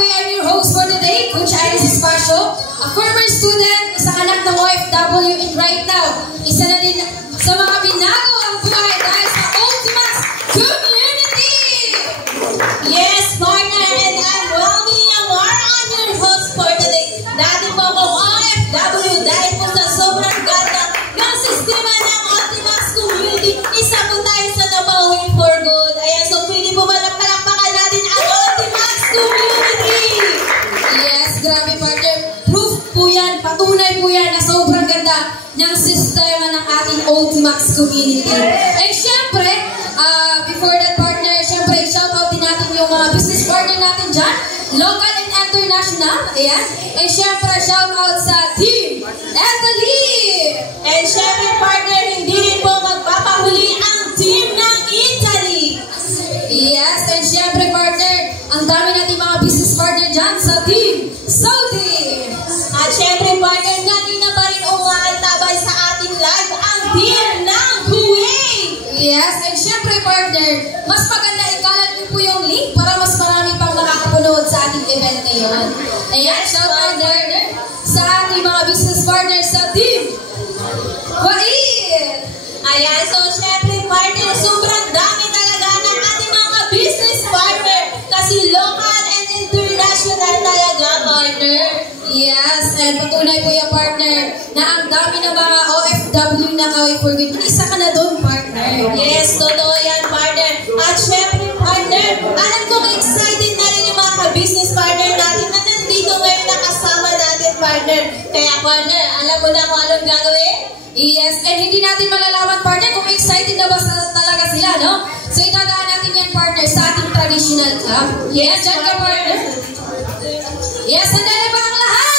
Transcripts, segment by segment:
Anyway, I'm your host for today, Coach Iris Espacio, a former student, isang anak ng OFW, and right now, isa na din sa mga binago ang buhay dahil sa Ultimax Community! Yes, partner, and I'm Romy Amar, your host for today. Dati po akong OFW dahil po sa sobrang ganda ng sistema ng Ultimax Community. Isa po tayo sa nabawi for good. Ayan, so pwede po ba palakpakan natin ang Ultimax Community? Yes, grabe partner. Proof po yan, patunay po yan na sobrang ganda ng sistema ng ating Ultimax Community. And syempre, before that partner, syempre, shoutout din natin yung mga business partner natin dyan, local and international. Ayan. And syempre, shoutout sa Team Italy. And syempre, partner, hindi rin po magpapahuli ang team ng Italy. Yes, and syempre partner, ang dami natin mga business partner dyan sa Team Saudi. At syempre, partner, kanina pa rin umaantabay sa ating live ang team ng Kuwait. Yes, and syempre partner, mas maganda ikalat niyo po yung link para mas marami pang makakapunood sa ating event ngayon. Ayan, shoutout partner sa ating mga business partners sa Team Kuwait. Ayan, so syempre, partner, sobrang dami talaga ng ating mga business partner kasi local and international talaga, partner. Yes, and patunay po yung partner na ang dami ng mga OFW na kaway for good. Isa ka na doon, partner. Yes, totoo yan, partner. At syempre, partner, alam ko excited na rin yung mga ka-business partner natin na nandito ngayon nakasama natin, partner. Kaya, partner, alam mo na kung anong gagawin? Yes, and hindi natin malalaman, partner, kung excited na ba talaga sila, no? So, itadaan natin yan, partner, sa ating traditional club. Yes, dyan ka, partner. Yes, sandali ba ang lahat?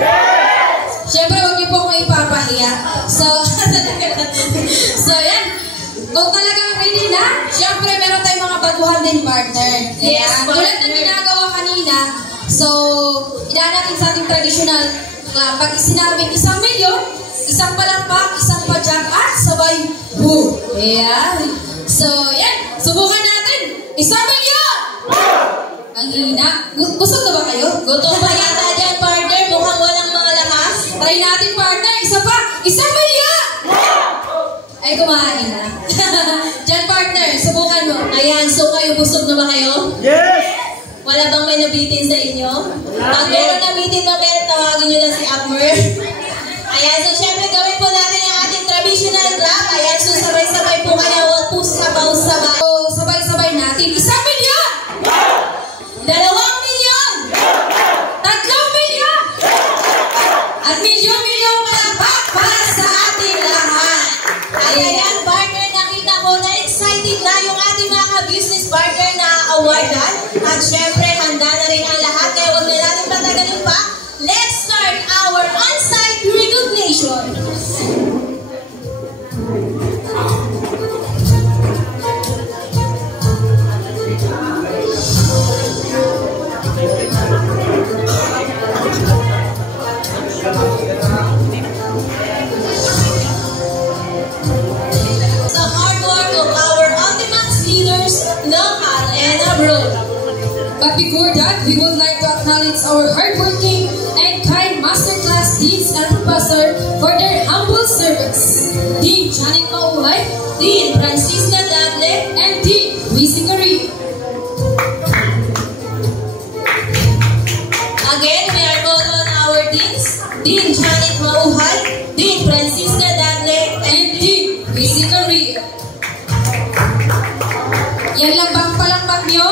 Yes! Siyempre, huwag niyo po akong ipapahiya. So, so, yan. Kung talagang ready na, siyempre, meron tayong mga baguhan din, partner. Yes, tulad ng ginagawa kanina, so, idaan natin sa ating traditional club. Pag sinabing 1 milyon, isang palampak, isang pajak, at sabay, who? Ayan. So, yan. Subukan natin. 1 milyon! Ang hina. Busog na ba kayo? Gutom pa yata dyan, partner. Mukhang walang mga lakas. Try natin, partner. Isa pa. 1 milyon! Ay, kumain na. Diyan, partner. Subukan mo. Ayan, so kayo, busog na ba kayo? Yes! Wala bang may nabitin sa inyo? Pag meron nabitin, mamaya tawagin nyo lang si Akmer. Ayan, so syempre gawin po natin yung ating traditional club. Ayan, so sabay-sabay po kayo. Huwag po sabaw-sabay. So, sabay-sabay natin. 1 milyon! 2 milyon! 3 milyon! At milyon-milyon palakpak para sa ating lahat. Ayan, partner, nakita ko na excited na yung ating mga ka-business partner na awardan. At syempre, handa na rin ang lahat. Kaya huwag na natin patagalin pa. Let's start our on-site recognition. The hard work of our Ultimax leaders, local and abroad. But before that, we would like to acknowledge our hardworking and kind masterclass deans and professor for their humble service. Dean Janet Mauhay, Dean Francisca Dagle, and Dean Luis Garrido. Again, we are called on our deans, Dean Janet Mauhay, Dean Francisca Dagle, And Dean Luis Garrido. Yan lang bang palakpak niyo?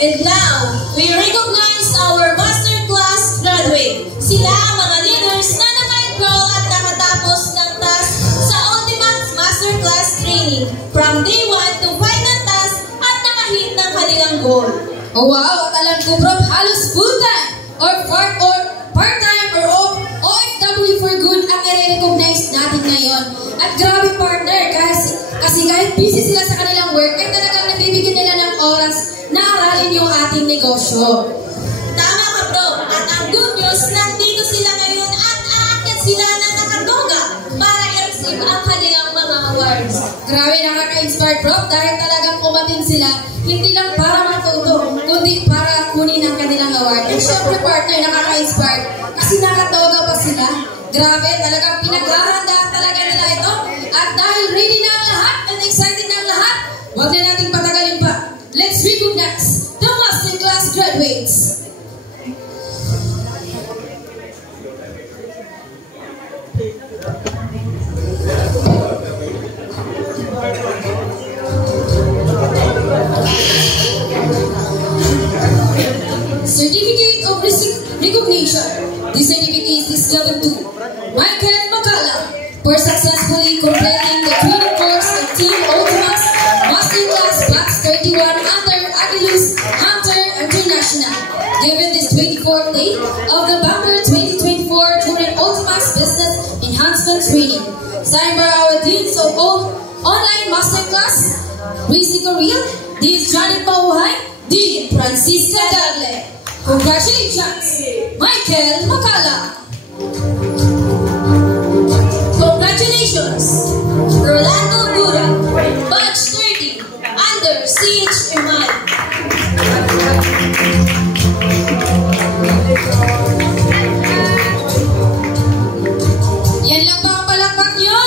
and now, we recognize our masterclass graduate. Sila ang mga leaders na naka-enroll at nakatapos ng task sa Ultimax Masterclass Training from day 1 to final task at nakahit ng kanilang goal. Oh wow, at alam ko bro, halos full-time or part-time or OFW for good ang i-recognize natin ngayon. At grabe partner, kasi kahit busy sila sa kanilang work, ay talagang nabibigyan nila ng oras na aralin yung ating negosyo. Tama ka bro, at ang good news, nandito sila ngayon at aakyat sila na nakatoga para i-receive ang kanilang mga awards. Grabe, nakaka-inspire, Prof. Dahil talagang umatin sila, hindi lang para matuto, kundi para kunin ang kanilang award. And syempre, partner, nakaka-inspire kasi nakatoga pa sila. Grabe, talagang pinaghahandaan talaga nila ito. At dahil ready na ang lahat and excited na ang lahat, huwag na nating patagalin pa. Let's recognize the masterclass graduates. Certificate of Recognition. This certificate is given to Michael Makala for successfully completing the training course of Team Ultima's Masterclass Batch 31 under Agilus Hunter International, given this 24th day of November 2024 during Ultima's Business Enhancement Training. Signed by our Deans of Online Masterclass, Rizzi Correal, Dean Janet Pauhay, Dean Francisca Dagle. Congratulations, Michael Makala. Congratulations, Rolando Bura, Batch 30, under CH Iman. Yan lang ba ang palakpak nyo?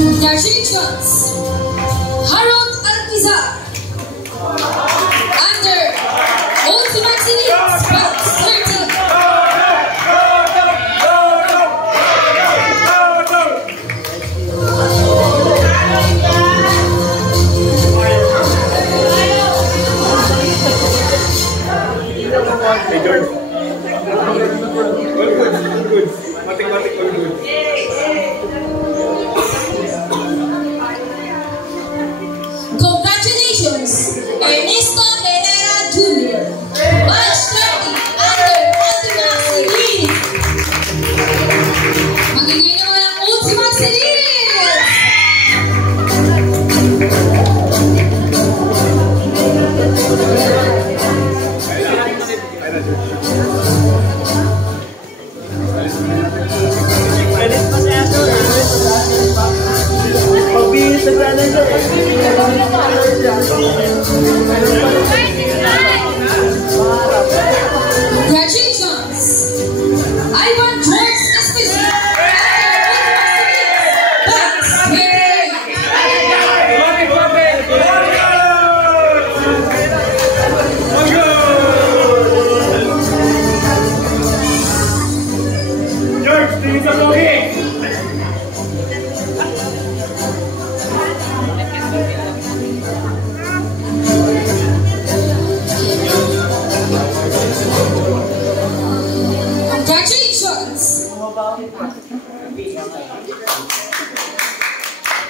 Congratulations, Harold Alquizar, under Ultimate Series Batch 30. Hey George. All good. Matik-matik all good. Congratulations, Ernesto Herrera Jr., Batch 30, under Ultima Series. Magiging naman ang Ultimate Series! Congratulations, Ivan George Esposito, George, tingin sa pogi.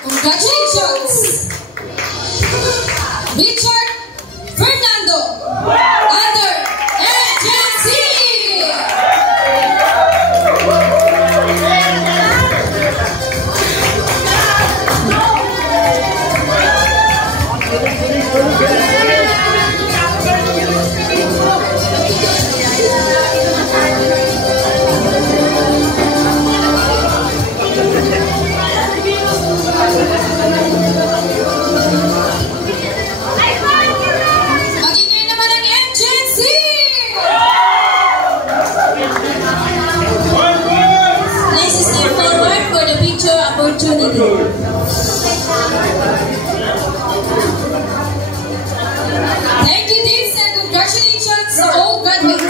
Congratulations, Richard Fernando, under agency. Magiging naman ang agency. Please step forward for the picture opportunity. Thank you, Deans, and congratulations sa all graduates.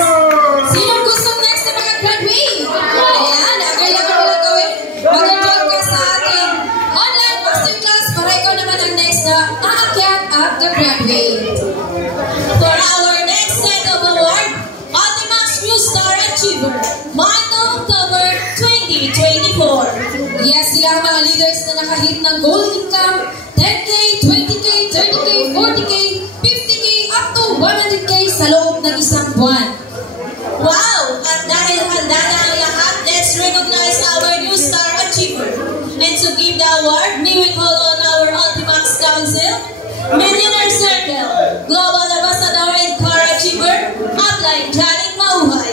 Sino gusto next na makagraduate? Ayan, kailangan mo lang gawin. Mag-enroll ka sa ating online masterclass para ikaw naman ang next na aakyat at graduate. For our next set of award, Ultimax New Star Achiever, month of October 2024. Yes, sila ang mga leaders na nakahit ng goal income, 10K, 20K, 30K, 40K, 50K, up to 100K sa loob ng isang buwan. Wow! At dahil handa na ang lahat, let's recognize our new star Millionaire Circle, Global Ambassador and Car Achiever, Upline Janet Mauhay.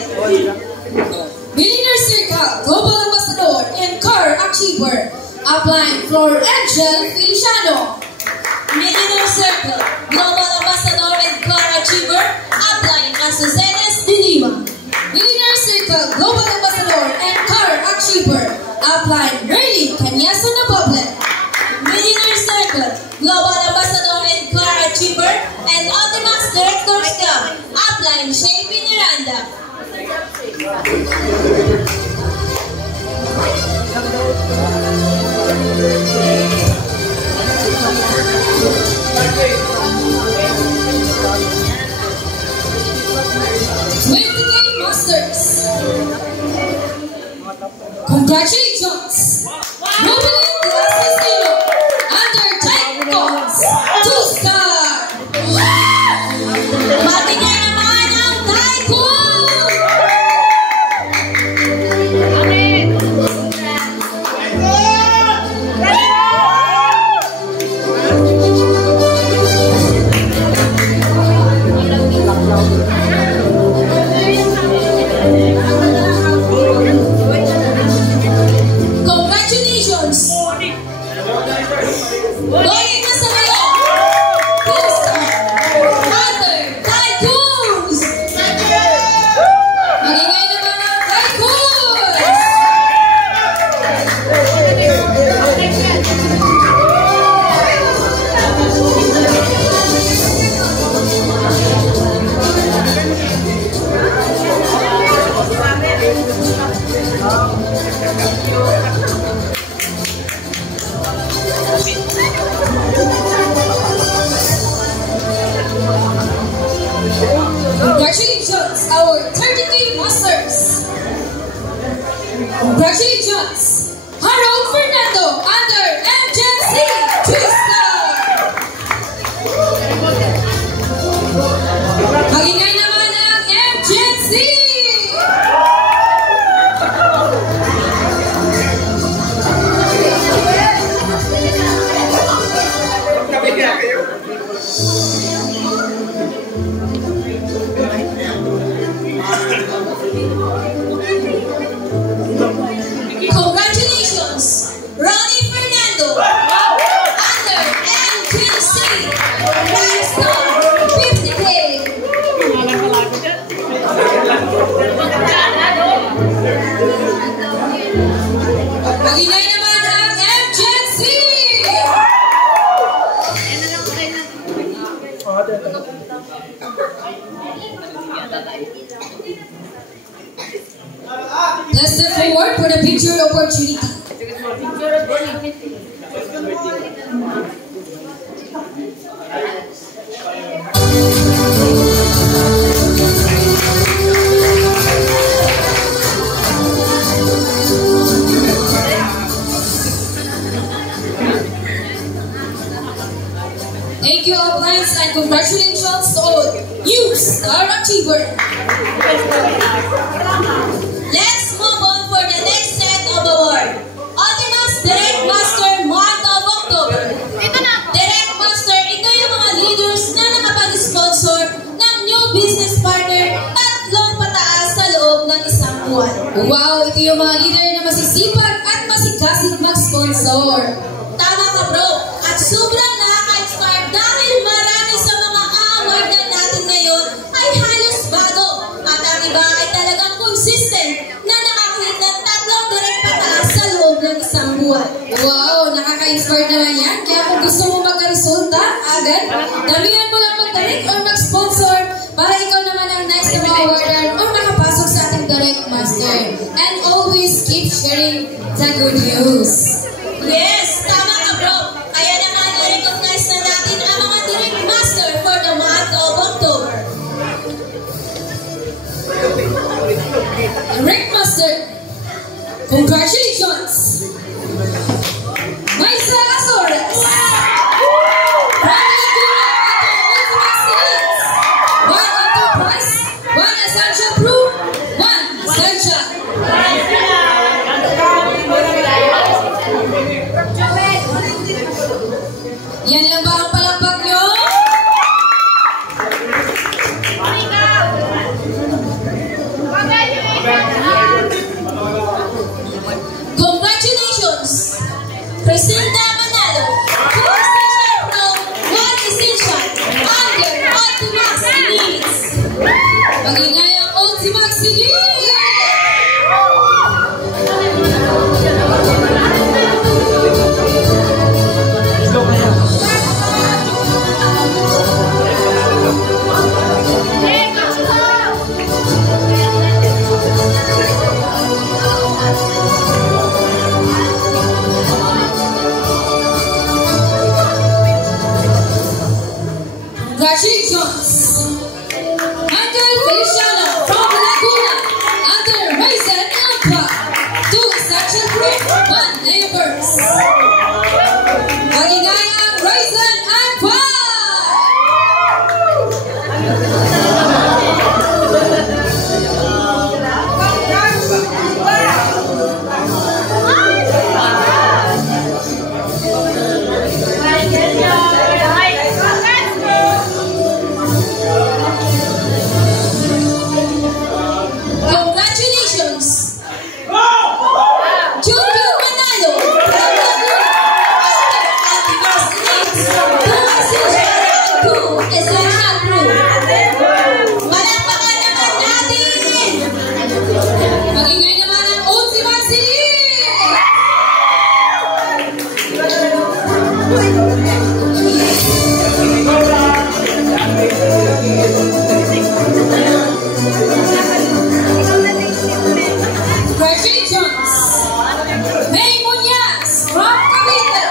Millionaire Circle, Global Ambassador and Car Achiever, Upline Flor Angel Feliciano. Millionaire Circle, Global Ambassador and Car Achiever, Upline Azucenas de Lima. Millionaire Circle, Global Ambassador and Car Achiever, Upline Merly Canyaso Napoble. Millionaire Circle, Global Ambassador and Car Achiever, and Ultimax Directors Club, Upline Shane Miranda. Masters. Congratulations! Ruben Asesino under Type Goals 2-star. Matigay naman ang Tycoon! Congratulations! Balik na sa kayo! Under Tycoons! Magingay naman ang Tycoons! Congratulations, our 30K Masters! Congratulations, Harold Fernando under MJC 2-star! Magingay naman ang MJC! Tabi kaya kayo? Congratulations, Ronnie Fernando! Under MJC 5-star 50K! Magingay naman ang MJC! Let's step forward for the picture opportunity. Thank you, Uplines, and congratulations to all new Star Achiever. Let's move on for the next set of award. Ultimax Direct Master month of October. Direct Master, ito yung mga leaders na nakapag-sponsor ng new business partner tatlong pataas sa loob ng isang buwan. Wow, ito yung mga leader na masisipag at masikasit mag-sponsor. Tama ka bro, at sobrang nakaka-inspire dahil marami sa mga awardan natin ngayon ay halos bago. At ang iba ay talagang consistent na nakakahit ng tatlong direct pataas sa loob ng isang buwan. Wow, nakaka-inspire naman yan. Kaya kung gusto mo magka-resulta agad, damihan mo lang mag-direct or mag-sponsor para ikaw naman ang next na ma-awardan or makapasok sa ating Direct Master. And always keep sharing the good news. Yes, tama ka bro. Kaya naman i-recognize na natin ang mga direct master for the month of October. Direct Master, congratulations! Maisa Azores! Brandon Dura at Ultimax Elites! One Enterprise, one Essential Crew, one Essential. Yan lang ba ang palakpak nyo? Priscilla Manalo, 2 Essential Pro, 1 Essential, under Ultimax Elites. Magingay ang Ultimax Elite! Congratulations! Michael Feliciano from Laguna, under Raisin Alpha, 2 Essential Proof, 1 Neighbors. Magingay ang Raisin Alpha! Congratulations! Junior Manalo from Laguna, under Ultimax Elites, 2 Essential Proof. Palakpakan naman natin! Magingay naman ang Ultimax Elite! Congratulations! May Muñaz from Cavite,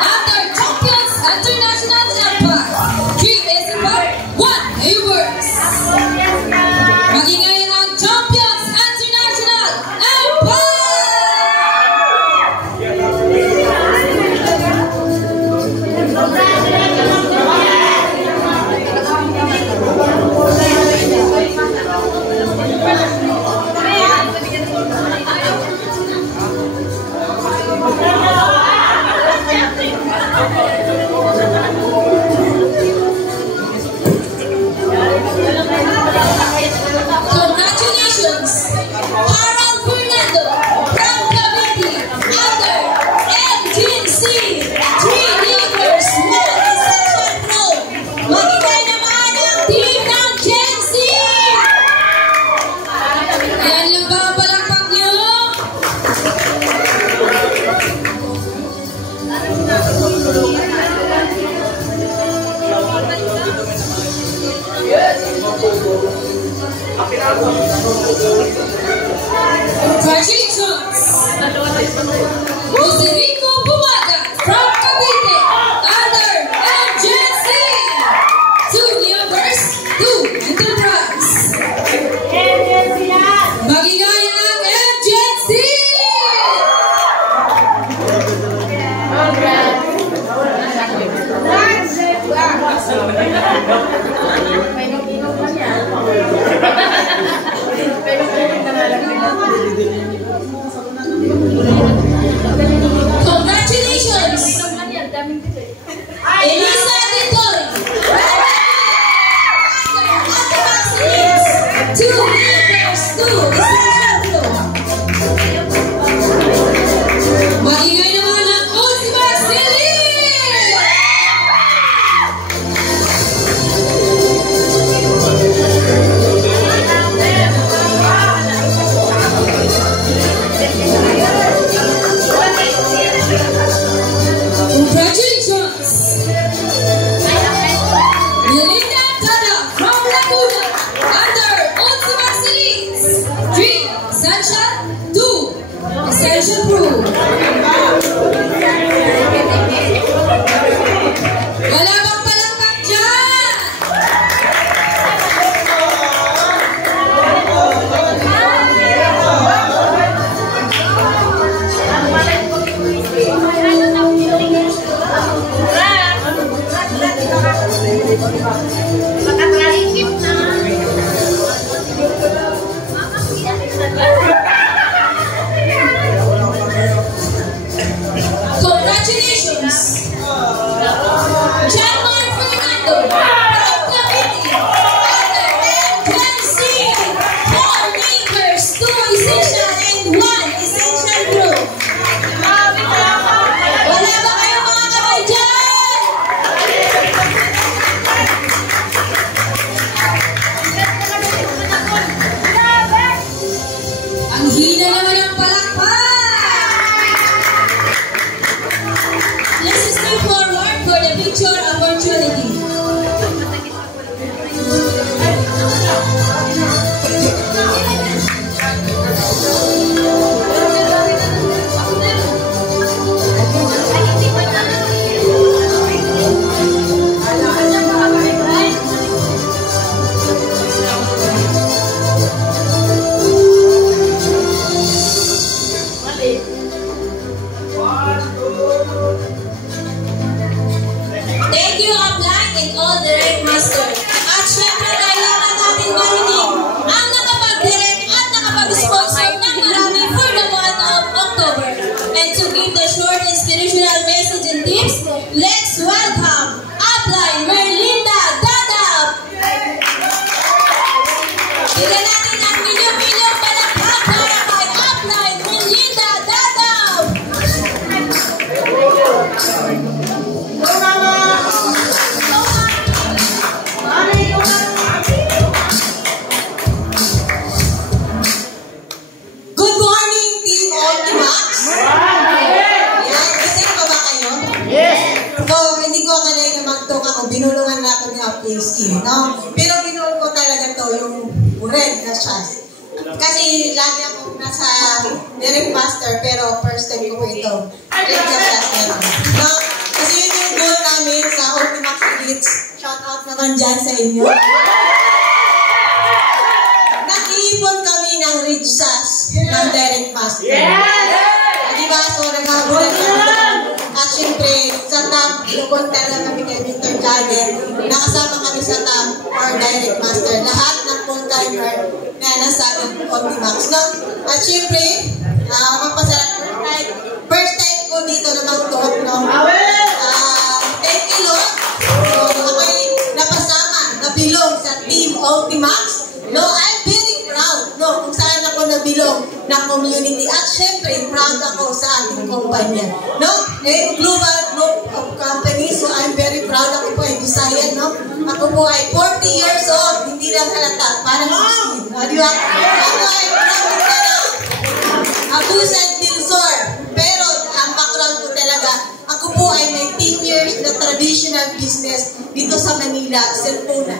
under Champions International Empire, 3 Esipar, 1 Neighbors. Magingay ang Champions International Empire! Congratulations! Harold Fernando from Cavite, under MGC, 3 Neighbors, 1 Essential Pro. Magingay naman ang team ng Gen Z! Ayan lang ba ang palakpak niyo? Congratulations! Jose Rico Bumaga from Cavite, under MGC, 2 Neighbors, 2 Enterprise. Magingay ang MGC! Congratulations! Elisa Titoy from Ultimax Elites, 2 Neighbors, 2 Essential Pro. Magingay naman ang Ultimax Elite! Congratulations! Melinda Tada from Laguna, under Ultimax Elites, 3 Essential, 2 Essential Proof. Wala bang palakpak dyan? Congratulations! Janmar Fernando from Cavite, under MGC, 4 Neighbors, 2 Essential and 1 Essential Pro. Wala short inspirational message and tips, let's welcome Upline Merlinda Dadap! Bigyan natin ang milyong-milyong palakpak para kay Upline Merlinda Dadap! Good morning, Team Ultimax! Yan, gising pa ba kayo? Yes! So, hindi ko akalain na mag-talk ako, binulungan na ako ni UpLC, no? Pero binulong ko talaga to, yung red na shots. Kasi lagi ako nasa direct master, pero first time ko po ito. Red na shots na ito. No? Kasi yun yung goal namin sa Ultimax Elites. Shout out naman dyan sa inyo. Nag-iipon kami ng red shots ng direct master. Diba? So, naghabulan kami. At syempre, sa top, pupunta na kami kay Mr. Janet. Nakasama kami sa top or direct master. Lahat ng full-timer na nasa Ultimax, no? At syempre, first time ko dito na mag-talk, no? Thank you, Lord. So, ako'y napasama, nabilong sa Team Ultimax. No, I'm very proud, no, kung saan ako nabilong na community. At syempre, proud ako sa ating kumpanya. No, global group of companies. So, I'm very proud. Ako po ay Bisaya, no? Ako po ay 40 years old. Hindi lang halata. Parang 16. Di ba? Ako ay proud ka na. Abusan Dilsor. Pero, ang background ko talaga, ako po ay may 10 years na traditional business dito sa Manila, Cellphone.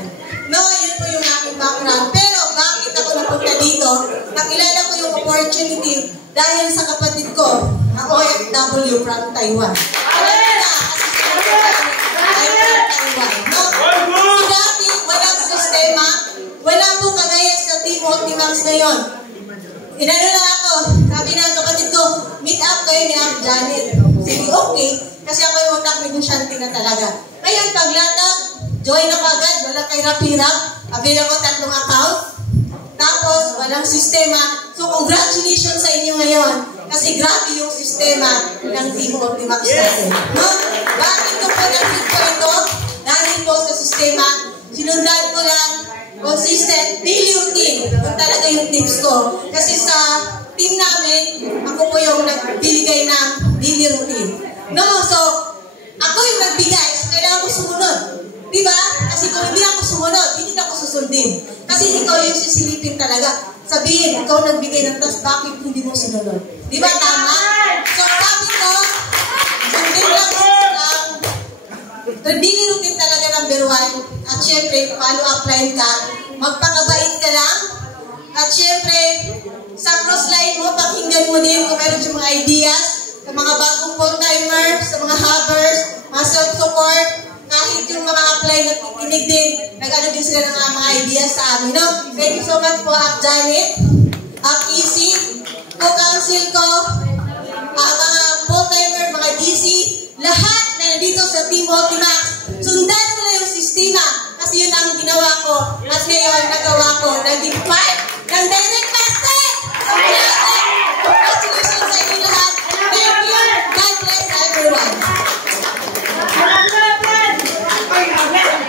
No, yun po yung aking background. Pero bakit ako napunta dito? Nakilala ko yung opportunity dahil sa kapatid ko, na OFW from Taiwan. Alam mo na, kasi I'm from Taiwan. No? So dati, walang sistema, wala po kagaya sa Team Ultimax ngayon. Inano na ako, sabi ng kapatid ko, meet up kayo ni Aunt Janet. Sige, okay. Kasi ako yung utak negosyante na talaga. Ngayon, paglatag, join ako agad, wala kay Rapirap. Avail ako 3 account. Tapos, walang sistema. So, congratulations sa inyo ngayon. Kasi grabe yung sistema ng Team Ultimax natin. No? Bakit ko po nag-hit ko ito? Dahil po sa sistema, sinundan ko lang consistent daily routine. Kung talaga yung tips ko. Kasi sa team namin, ako po yung nagbibigay ng daily routine. No? So, ako yung nagbigay. So, kailangan ko sumunod. Diba? Kasi kung hindi ako sumunod, hindi ako susundin. Kasi ikaw yung sisilipin talaga. Sabihin, ikaw nagbigay ng task, bakit hindi mo sinunod? Diba tama? So, sabi ko, sundin lang daily routine talaga number 1. At syempre, follow up line ka. Magpakabait ka lang. At syempre, sa crossline mo, pakinggan mo din kung meron siyang mga ideas, sa mga bagong full-timer, sa mga hoppers, mga self-support, kahit yung mga apply na pikinig din, nag-ano din sila ng mga ideas sa amin, no? Thank you so much po, Aunt Janet, Aunt Easy, co-council ko, mga full-timer, mga DC, lahat na nandito sa Team Ultimax. Sundan mo na yung sistema kasi yun ang ginawa ko at ngayon nagawa ko, naging part ng direct master. Congratulations sa inyo lahat. Thank you. God bless everyone.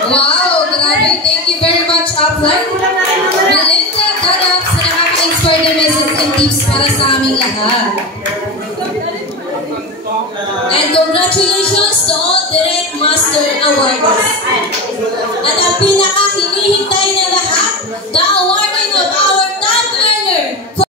Wow, grabe. Thank you very much, Upline. Merlinda Dadap sa nakaka-inspire na message and tips para sa aming lahat. And congratulations to all Direct Master Awards. At ang